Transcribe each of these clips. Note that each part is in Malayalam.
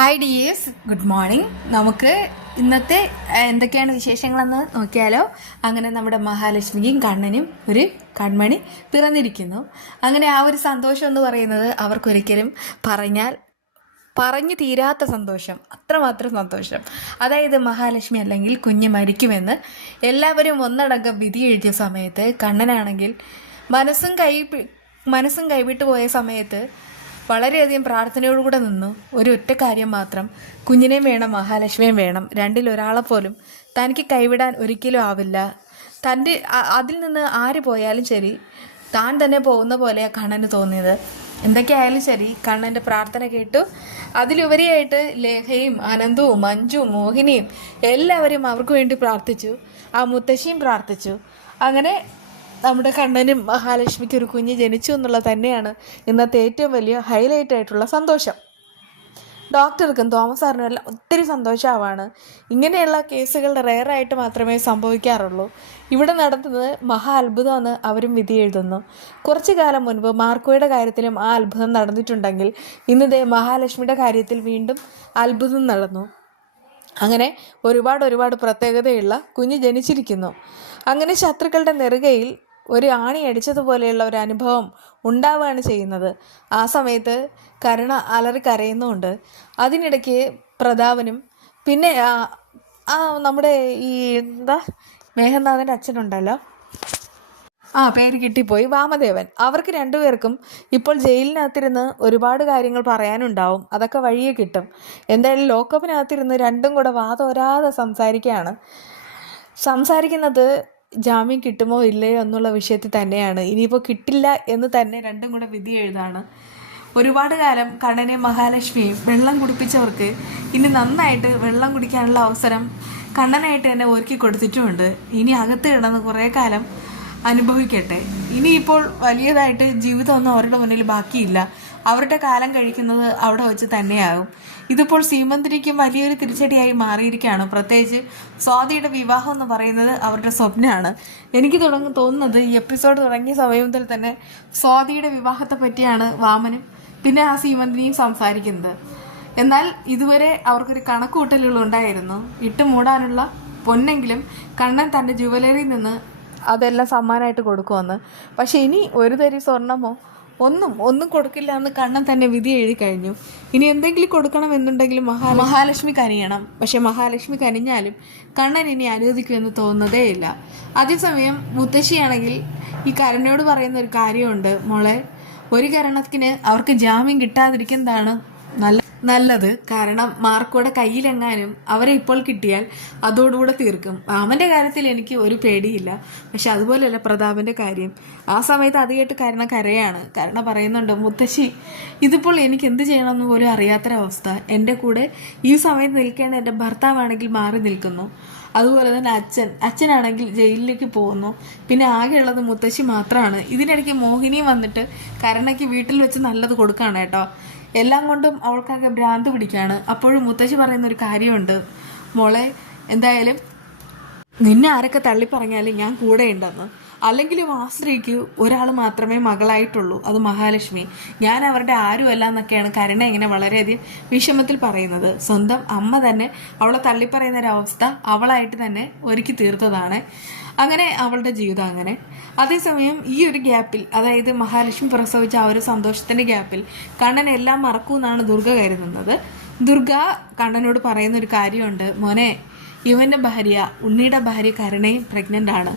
Hi dears, good morning. നമുക്ക് ഇന്നത്തെ എന്തൊക്കെയാണ് വിശേഷങ്ങളെന്ന് നോക്കിയാലോ. അങ്ങനെ നമ്മുടെ മഹാലക്ഷ്മിക്കും കണ്ണനും ഒരു കൺമണി പിറന്നിരിക്കുന്നു. അങ്ങനെ ആ ഒരു സന്തോഷം എന്ന് പറയുന്നത് അവർക്കൊരിക്കലും പറഞ്ഞു തീരാത്ത സന്തോഷം, അത്രമാത്രം സന്തോഷം. അതായത് മഹാലക്ഷ്മി അല്ലെങ്കിൽ കുഞ്ഞ് മരിക്കുമെന്ന് എല്ലാവരും ഒന്നടങ്കം വിധി എഴുതിയ സമയത്ത് കണ്ണനാണെങ്കിൽ മനസ്സും കൈവിട്ടു പോയ സമയത്ത് വളരെയധികം പ്രാർത്ഥനയോടുകൂടെ നിന്നു. ഒറ്റ കാര്യം മാത്രം, കുഞ്ഞിനെയും വേണം മഹാലക്ഷ്മിയും വേണം, രണ്ടിലൊരാളെ പോലും തനിക്ക് കൈവിടാൻ ഒരിക്കലും ആവില്ല. അതിൽ നിന്ന് ആര് പോയാലും ശരി താൻ തന്നെ പോകുന്ന പോലെ കണ്ണന് തോന്നിയത്. എന്തൊക്കെയായാലും ശരി, കണ്ണൻ്റെ പ്രാർത്ഥന കേട്ടു. അതിലുപരിയായിട്ട് ലേഖയും അനന്തവും മഞ്ജുവും മോഹിനിയും എല്ലാവരും അവർക്ക് വേണ്ടി പ്രാർത്ഥിച്ചു. ആ മുത്തശ്ശിയും പ്രാർത്ഥിച്ചു. അങ്ങനെ നമ്മുടെ കണ്ണനും മഹാലക്ഷ്മിക്ക് ഒരു കുഞ്ഞ് ജനിച്ചു എന്നുള്ളത് തന്നെയാണ് ഇന്നത്തെ ഏറ്റവും വലിയ ഹൈലൈറ്റ് ആയിട്ടുള്ള സന്തോഷം. ഡോക്ടർക്കും തോമസ് സാറിനും എല്ലാം ഒത്തിരി സന്തോഷമാവാണ്. ഇങ്ങനെയുള്ള കേസുകളുടെ റെയറായിട്ട് മാത്രമേ സംഭവിക്കാറുള്ളൂ. ഇവിടെ നടത്തുന്നത് മഹാ അത്ഭുതമെന്ന് അവരും വിധി എഴുതുന്നു. കുറച്ചു കാലം മുൻപ് മാർക്കോയുടെ കാര്യത്തിലും ആ അത്ഭുതം നടന്നിട്ടുണ്ടെങ്കിൽ ഇന്നത്തെ മഹാലക്ഷ്മിയുടെ കാര്യത്തിൽ വീണ്ടും അത്ഭുതം നടന്നു. അങ്ങനെ ഒരുപാട് പ്രത്യേകതയുള്ള കുഞ്ഞ് ജനിച്ചിരിക്കുന്നു. അങ്ങനെ ശത്രുക്കളുടെ നെറുകയിൽ ഒരു ആണി അടിച്ചതുപോലെയുള്ള ഒരു അനുഭവം ഉണ്ടാവുകയാണ് ചെയ്യുന്നത്. ആ സമയത്ത് കരുണ അലറി കരയുന്നുമുണ്ട്. അതിനിടയ്ക്ക് പ്രതാപനും പിന്നെ നമ്മുടെ ഈ മേഘനാഥൻ്റെ അച്ഛനുണ്ടല്ലോ, പേര് കിട്ടിപ്പോയി, വാമദേവൻ, അവർക്ക് രണ്ടുപേർക്കും ഇപ്പോൾ ജയിലിനകത്തിരുന്ന് ഒരുപാട് കാര്യങ്ങൾ പറയാനുണ്ടാവും. അതൊക്കെ വഴിയെ കിട്ടും. എന്തായാലും ലോക്കപ്പിനകത്തിരുന്ന് രണ്ടും കൂടെ വാതോരാതെ സംസാരിക്കുന്നത് ജാമ്യം കിട്ടുമോ ഇല്ലയോ എന്നുള്ള വിഷയത്തിൽ തന്നെയാണ്. ഇനിയിപ്പോൾ കിട്ടില്ല എന്ന് തന്നെ രണ്ടും കൂടെ വിധി എഴുതാണ്. ഒരുപാട് കാലം കണ്ണനെയും മഹാലക്ഷ്മിയും വെള്ളം കുടിപ്പിച്ചവർക്ക് ഇനി നന്നായിട്ട് വെള്ളം കുടിക്കാനുള്ള അവസരം കണ്ണനായിട്ട് തന്നെ ഒരുക്കി കൊടുത്തിട്ടുമുണ്ട്. ഇനി അകത്ത് കിടന്ന് കുറേ കാലം അനുഭവിക്കട്ടെ. ഇനിയിപ്പോൾ വലിയതായിട്ട് ജീവിതമൊന്നും അവരുടെ മുന്നിൽ ബാക്കിയില്ല. അവരുടെ കാലം കഴിക്കുന്നത് അവിടെ വെച്ച് തന്നെയാകും. ഇതിപ്പോൾ സീമന്തിരിക്കും വലിയൊരു തിരിച്ചടിയായി മാറിയിരിക്കുകയാണ്. പ്രത്യേകിച്ച് സ്വാതിയുടെ വിവാഹം എന്ന് പറയുന്നത് അവരുടെ സ്വപ്നമാണ്. എനിക്ക് തോന്നുന്നത് ഈ എപ്പിസോഡ് തുടങ്ങിയ സമയം മുതൽ തന്നെ സ്വാതിയുടെ വിവാഹത്തെ പറ്റിയാണ് വാമനും പിന്നെ ആ സീമന്തിനിയും സംസാരിക്കുന്നത്. എന്നാൽ ഇതുവരെ അവർക്കൊരു കണക്കുകൂട്ടലുകളുണ്ടായിരുന്നു. ഇട്ട് മൂടാനുള്ള പൊന്നെങ്കിലും കണ്ണൻ തൻ്റെ ജുവലറിയിൽ നിന്ന് അതെല്ലാം സമ്മാനമായിട്ട് കൊടുക്കുമെന്ന്. പക്ഷെ ഇനി ഒരു തരി സ്വർണമോ ഒന്നും കൊടുക്കില്ല എന്ന് കണ്ണൻ തന്നെ വിധി എഴുതി കഴിഞ്ഞു. ഇനി എന്തെങ്കിലും കൊടുക്കണമെന്നുണ്ടെങ്കിലും മഹാലക്ഷ്മി കനിയണം. പക്ഷെ മഹാലക്ഷ്മി കനിഞ്ഞാലും കണ്ണൻ ഇനി അനുവദിക്കുമെന്ന് തോന്നുന്നതേ ഇല്ല. അതേസമയം മുത്തശ്ശിയാണെങ്കിൽ ഈ കരുണയോട് പറയുന്ന ഒരു കാര്യമുണ്ട്, മോളെ, ഒരു കാരണത്തിന് അവർക്ക് ജാമ്യം കിട്ടാതിരിക്കുന്നതാണ് നല്ലത്. കാരണം മാർക്കോടെ കയ്യിലെങ്ങാനും അവരെ ഇപ്പോൾ കിട്ടിയാൽ അതോടുകൂടെ തീർക്കും. മാമന്റെ കാര്യത്തിൽ എനിക്ക് ഒരു പേടിയില്ല. പക്ഷെ അതുപോലെയല്ല പ്രതാപന്റെ കാര്യം. ആ സമയത്ത് അത് കേട്ട് കരയാണ്. കരുണ പറയുന്നുണ്ട്, മുത്തശ്ശി, ഇതിപ്പോൾ എനിക്ക് എന്ത് ചെയ്യണമെന്ന് പോലും അറിയാത്തൊരവസ്ഥ. എൻ്റെ കൂടെ ഈ സമയത്ത് നിൽക്കേണ്ട എൻ്റെ ഭർത്താവാണെങ്കിൽ മാറി നിൽക്കുന്നു. അതുപോലെ തന്നെ അച്ഛനാണെങ്കിൽ ജയിലിലേക്ക് പോകുന്നു. പിന്നെ ആകെയുള്ളത് മുത്തശ്ശി മാത്രമാണ്. ഇതിനിടയ്ക്ക് മോഹിനിയും വന്നിട്ട് കരുണയ്ക്ക് വീട്ടിൽ വെച്ച് നല്ലത് കൊടുക്കുകയാണ് കേട്ടോ. എല്ലാം കൊണ്ടും അവൾക്കൊക്കെ ഭ്രാന്ത് പിടിക്കുകയാണ്. അപ്പോഴും മുത്തശ്ശി പറയുന്ന ഒരു കാര്യമുണ്ട്, മോളെ, എന്തായാലും നിന്നെ ആരൊക്കെ തള്ളിപ്പറഞ്ഞാലും ഞാൻ കൂടെ ഉണ്ടെന്ന്. അല്ലെങ്കിലും ആ സ്ത്രീക്ക് ഒരാൾ മാത്രമേ മകളായിട്ടുള്ളൂ, അത് മഹാലക്ഷ്മി. ഞാൻ അവരുടെ ആരുമല്ല എന്നൊക്കെയാണ് കരുണ ഇങ്ങനെ വളരെയധികം വിഷമത്തിൽ പറയുന്നത്. സ്വന്തം അമ്മ തന്നെ അവളെ തള്ളിപ്പറയുന്ന ഒരവസ്ഥ അവളായിട്ട് തന്നെ ഒരുക്കി തീർത്തതാണ്. അങ്ങനെ അവളുടെ ജീവിതം അങ്ങനെ. അതേസമയം ഈ ഒരു ഗ്യാപ്പിൽ, അതായത് മഹാലക്ഷ്മി പ്രസവിച്ച ആ ഒരു സന്തോഷത്തിൻ്റെ ഗ്യാപ്പിൽ കണ്ണൻ എല്ലാം മറക്കൂന്നാണ് ദുർഗ കരുതുന്നത്. ദുർഗ കണ്ണനോട് പറയുന്ന ഒരു കാര്യമുണ്ട്, മോനെ, ഇവൻ്റെ ഭാര്യ, ഉണ്ണിയുടെ ഭാര്യ കരുണയും പ്രഗ്നൻ്റ് ആണ്.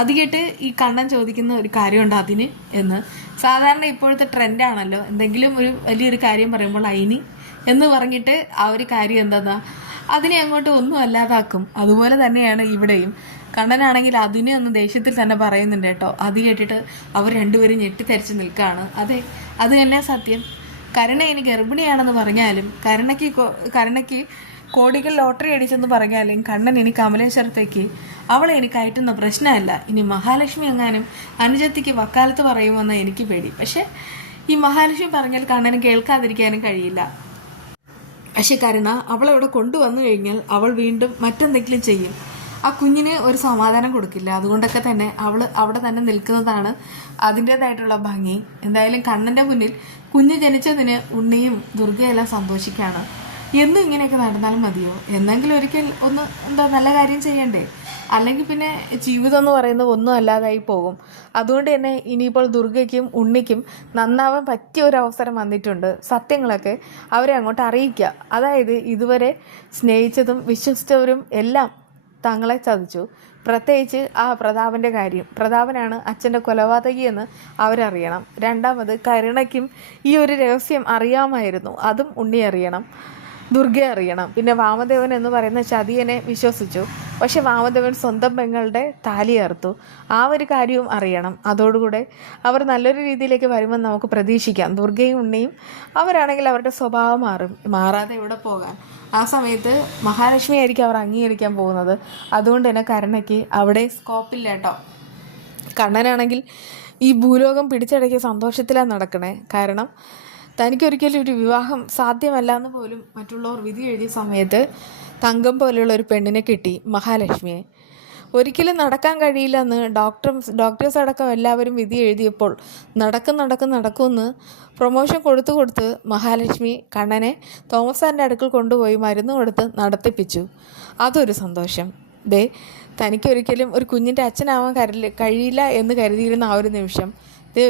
അത് കേട്ട് ഈ കണ്ണൻ ചോദിക്കുന്ന ഒരു കാര്യമുണ്ട് അതിന് എന്ന്. സാധാരണ ഇപ്പോഴത്തെ ട്രെൻഡാണല്ലോ, എന്തെങ്കിലും ഒരു വലിയൊരു കാര്യം പറയുമ്പോൾ അയിന് എന്ന് പറഞ്ഞിട്ട് ആ ഒരു കാര്യം എന്താ അതിനെ അങ്ങോട്ട് ഒന്നും അല്ലാതാക്കും. അതുപോലെ തന്നെയാണ് ഇവിടെയും. കണ്ണനാണെങ്കിൽ അതിനെ ഒന്ന് ദേഷ്യത്തിൽ തന്നെ പറയുന്നുണ്ട് കേട്ടോ. അത് കേട്ടിട്ട് അവർ രണ്ടുപേരും ഞെട്ടിത്തരിച്ച് നിൽക്കുകയാണ്. അതെ, അത് തന്നെ സത്യം. കരുണ ഇനി ഗർഭിണിയാണെന്ന് പറഞ്ഞാലും കരുണയ്ക്ക് കോടികൾ ലോട്ടറി അടിച്ചെന്ന് പറഞ്ഞാലും കണ്ണൻ ഇനി കമലേശ്വരത്തേക്ക് അവളെ ഇനി കയറ്റുന്ന പ്രശ്നമല്ല. ഇനി മഹാലക്ഷ്മി എങ്ങാനും അനുജത്തിക്ക് വക്കാലത്ത് പറയുമെന്ന് എനിക്ക് പേടി. പക്ഷെ ഈ മഹാലക്ഷ്മി പറഞ്ഞാൽ കണ്ണന് കേൾക്കാതിരിക്കാനും കഴിയില്ല. പക്ഷെ കരുണ അവളവിടെ കൊണ്ടുവന്നു കഴിഞ്ഞാൽ അവൾ വീണ്ടും മറ്റെന്തെങ്കിലും ചെയ്യും. ആ കുഞ്ഞിന് ഒരു സമാധാനം കൊടുക്കില്ല. അതുകൊണ്ടൊക്കെ തന്നെ അവൾ അവിടെ തന്നെ നിൽക്കുന്നതാണ് അതിൻ്റേതായിട്ടുള്ള ഭംഗി. എന്തായാലും കണ്ണൻ്റെ മുന്നിൽ കുഞ്ഞ് ജനിച്ചതിന് ഉണ്ണിയും ദുർഗയെല്ലാം സന്തോഷിക്കുകയാണ്. എന്നും ഇങ്ങനെയൊക്കെ നടന്നാലും മതിയോ? എന്നെങ്കിലും ഒരിക്കൽ ഒന്ന് നല്ല കാര്യം ചെയ്യണ്ടേ? അല്ലെങ്കിൽ പിന്നെ ജീവിതം എന്ന് പറയുന്നത് ഒന്നും അല്ലാതായി പോകും. അതുകൊണ്ട് തന്നെ ഇനിയിപ്പോൾ ദുർഗയ്ക്കും ഉണ്ണിക്കും നന്നാവാൻ പറ്റിയ ഒരു അവസരം വന്നിട്ടുണ്ട്. സത്യങ്ങളൊക്കെ അവരെ അങ്ങോട്ട് അറിയിക്കുക. അതായത് ഇതുവരെ സ്നേഹിച്ചതും വിശ്വസിച്ചവരും എല്ലാം തങ്ങളെ ചതിച്ചു. പ്രത്യേകിച്ച് ആ പ്രതാപൻ്റെ കാര്യം. പ്രതാപനാണ് അച്ഛൻ്റെ കൊലപാതകി എന്ന് അവരറിയണം. രണ്ടാമത് കരുണയ്ക്കും ഈ ഒരു രഹസ്യം അറിയാമായിരുന്നു. അതും ഉണ്ണി അറിയണം, ദുർഗയെ അറിയണം. പിന്നെ വാമദേവൻ എന്ന് പറയുന്ന ചതിയനെ വിശ്വസിച്ചു. പക്ഷെ വാമദേവൻ സ്വന്തം പെങ്ങളുടെ താലി അറുത്തു. ആ ഒരു കാര്യവും അറിയണം. അതോടുകൂടെ അവർ നല്ലൊരു രീതിയിലേക്ക് വരുമെന്ന് നമുക്ക് പ്രതീക്ഷിക്കാം. ദുർഗയും ഉണ്ണിയും അവരാണെങ്കിൽ അവരുടെ സ്വഭാവം മാറാതെ എവിടെ പോകാൻ. ആ സമയത്ത് മഹാലക്ഷ്മി ആയിരിക്കും അവർ അംഗീകരിക്കാൻ പോകുന്നത്. അതുകൊണ്ട് തന്നെ കരുണയ്ക്ക് അവിടെ സ്കോപ്പില്ല കേട്ടോ. കണ്ണനാണെങ്കിൽ ഈ ഭൂലോകം പിടിച്ചടക്കിയ സന്തോഷത്തിലാണ് നടക്കണേ. കാരണം തനിക്കൊരിക്കലും ഒരു വിവാഹം സാധ്യമല്ല എന്ന് പോലും മറ്റുള്ളവർ വിധി എഴുതിയ സമയത്ത് തങ്കം പോലെയുള്ള ഒരു പെണ്ണിനെ കിട്ടി, മഹാലക്ഷ്മിയെ. ഒരിക്കലും നടക്കാൻ കഴിയില്ലെന്ന് ഡോക്ടേഴ്സ് അടക്കം എല്ലാവരും വിധി എഴുതിയപ്പോൾ നടക്കുമെന്ന് പ്രൊമോഷൻ കൊടുത്ത് മഹാലക്ഷ്മി കണ്ണനെ തോമസ് സാറിൻ്റെ അടുക്കൽ കൊണ്ടുപോയി മരുന്ന് കൊടുത്ത് നടത്തിപ്പിച്ചു. അതൊരു സന്തോഷം. തനിക്കൊരിക്കലും ഒരു കുഞ്ഞിൻ്റെ അച്ഛനാവാൻ കഴിയില്ല എന്ന് കരുതിയിരുന്ന ആ ഒരു നിമിഷം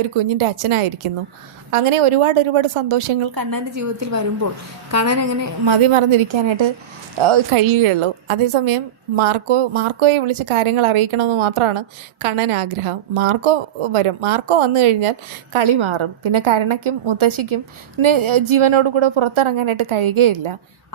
ഒരു കുഞ്ഞിൻ്റെ അച്ഛനായിരിക്കുന്നു. അങ്ങനെ ഒരുപാട് സന്തോഷങ്ങൾ കണ്ണൻ്റെ ജീവിതത്തിൽ വരുമ്പോൾ കണ്ണൻ അങ്ങനെ മറന്നിരിക്കാനായിട്ട് കഴിയുകയുള്ളൂ. അതേസമയം മാർക്കോയെ വിളിച്ച് കാര്യങ്ങൾ അറിയിക്കണമെന്ന് മാത്രമാണ് കണ്ണൻ ആഗ്രഹം. മാർക്കോ വന്നു കഴിഞ്ഞാൽ കളി മാറും. പിന്നെ കരുണയ്ക്കും മുത്തശ്ശിക്കും പിന്നെ ജീവനോടുകൂടെ പുറത്തിറങ്ങാനായിട്ട് കഴിയുകയില്ല.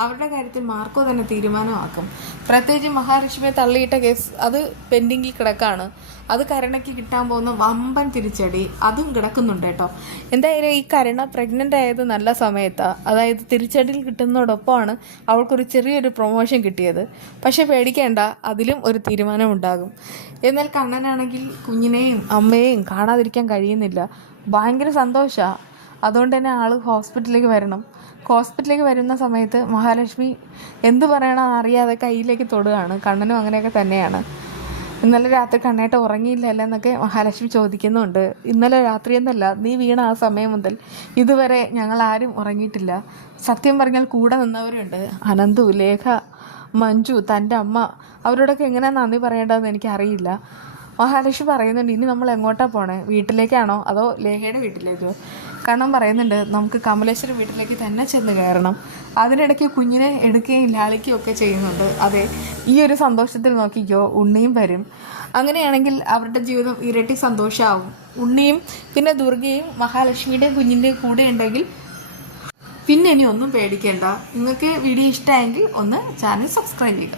അവരുടെ കാര്യത്തിൽ മാർക്കോ തന്നെ തീരുമാനമാക്കും. പ്രത്യേകിച്ച് മഹാലക്ഷ്മിയെ തള്ളിയിട്ട കേസ് അത് പെൻഡിങ്ങിൽ കിടക്കാണ്. അത് കരുണയ്ക്ക് കിട്ടാൻ പോകുന്ന വമ്പൻ തിരിച്ചടി അതും കിടക്കുന്നുണ്ട് കേട്ടോ. എന്തായാലും ഈ കരുണ പ്രഗ്നൻ്റ് ആയത് നല്ല സമയത്താണ്. അതായത് തിരിച്ചടിയിൽ കിട്ടുന്നതോടൊപ്പമാണ് അവൾക്കൊരു ചെറിയൊരു പ്രൊമോഷൻ കിട്ടിയത്. പക്ഷെ പേടിക്കേണ്ട, അതിലും ഒരു തീരുമാനമുണ്ടാകും. എന്നാൽ കണ്ണനാണെങ്കിൽ കുഞ്ഞിനെയും അമ്മയെയും കാണാതിരിക്കാൻ കഴിയുന്നില്ല. ഭയങ്കര സന്തോഷമാണ്. അതുകൊണ്ട് തന്നെ ആൾ ഹോസ്പിറ്റലിലേക്ക് വരണം. ഹോസ്പിറ്റലിലേക്ക് വരുന്ന സമയത്ത് മഹാലക്ഷ്മി എന്ത് പറയണമെന്ന് അറിയാതെ കയ്യിലേക്ക് തൊടുകയാണ്. കണ്ണനും അങ്ങനെയൊക്കെ തന്നെയാണ്. ഇന്നലെ രാത്രി കണ്ണേട്ട ഉറങ്ങിയില്ലല്ലോ എന്നൊക്കെ മഹാലക്ഷ്മി ചോദിക്കുന്നുണ്ട്. ഇന്നലെ രാത്രിയെന്നല്ല, നീ വീണ ആ സമയം മുതൽ ഇതുവരെ ഞങ്ങൾ ആരും ഉറങ്ങിയിട്ടില്ല. സത്യം പറഞ്ഞാൽ കൂടെ നിന്നവരുണ്ട്, അനന്തു, ലേഖ, മഞ്ജു, തൻ്റെ അമ്മ. അവരോടൊക്കെ എങ്ങനെയാണ് നന്ദി പറയേണ്ടതെന്ന് എനിക്കറിയില്ല. മഹാലക്ഷ്മി പറയുന്നുണ്ട്, ഇനി നമ്മൾ എങ്ങോട്ടാണ് പോണേ? വീട്ടിലേക്കാണോ അതോ ലേഖയുടെ വീട്ടിലേക്കോ? കാരണം പറയുന്നുണ്ട്, നമുക്ക് കമലേശ്വരി വീട്ടിലേക്ക് തന്നെ ചെന്ന് കയറണം. അതിനിടയ്ക്ക് കുഞ്ഞിനെ എടുക്കുകയും ലാളിക്കുകയും ഒക്കെ ചെയ്യുന്നുണ്ട്. അതെ, ഈ ഒരു സന്തോഷത്തിൽ നോക്കിക്കോ, ഉണ്ണിയും വരും. അങ്ങനെയാണെങ്കിൽ അവരുടെ ജീവിതം ഇരട്ടി സന്തോഷമാവും. ഉണ്ണിയും പിന്നെ ദുർഗയും മഹാലക്ഷ്മിയുടെയും കുഞ്ഞിൻ്റെയും കൂടെ ഉണ്ടെങ്കിൽ പിന്നെ ഇനി ഒന്നും പേടിക്കേണ്ട. നിങ്ങൾക്ക് വീഡിയോ ഇഷ്ടമായെങ്കിൽ ഒന്ന് ചാനൽ സബ്സ്ക്രൈബ് ചെയ്യുക.